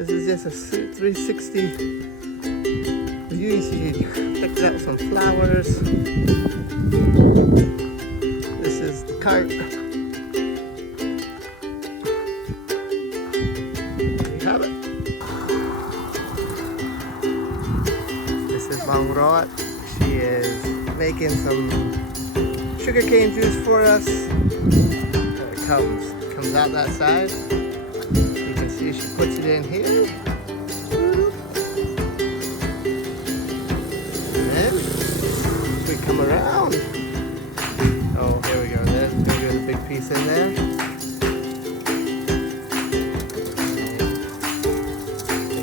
This is just a 360 view. You see, picked out some flowers. This is the cart. There you have it. This is Mom Rot. She is making some sugarcane juice for us. There it comes out that side. You can see she puts it in here. And then we come around. Oh, here we go. There's maybe a big piece in there. You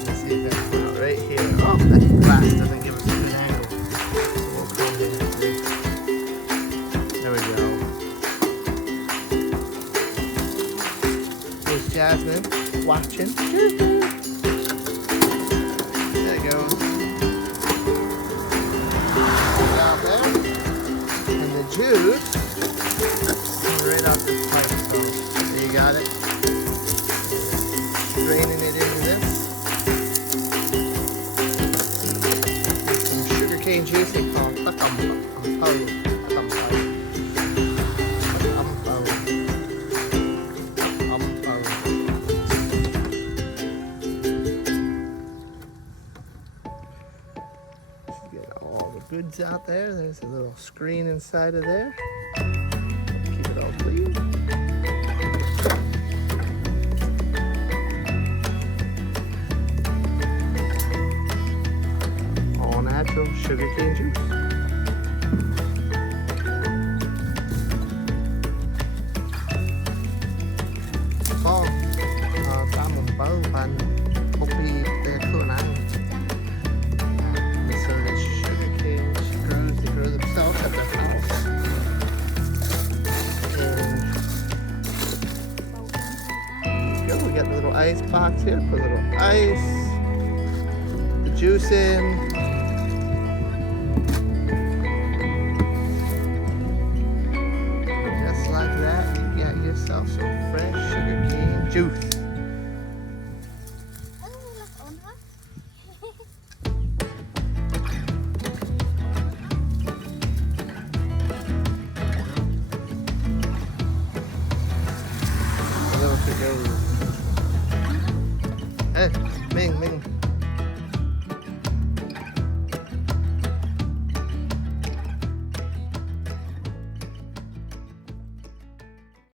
can see that right here. Oh, that glass doesn't give us a good angle. We'll come in and see. There we go. There's Jasmine watching. There it goes. Out there. And the juice comes right off this pipe. So there you got it. Draining it into this. Some sugarcane juice they call Get all the goods out there. There's a little screen inside of there. Keep it all clean. All natural sugarcane juice. Có cả một bầu phần coffee đểខ្លួនឯង. So the sugarcane screws, they grow themselves at the house. And we got the little ice box here. Put a little ice, the juice in. Just like that, you got yourself some fresh sugarcane juice. Hey, Ming.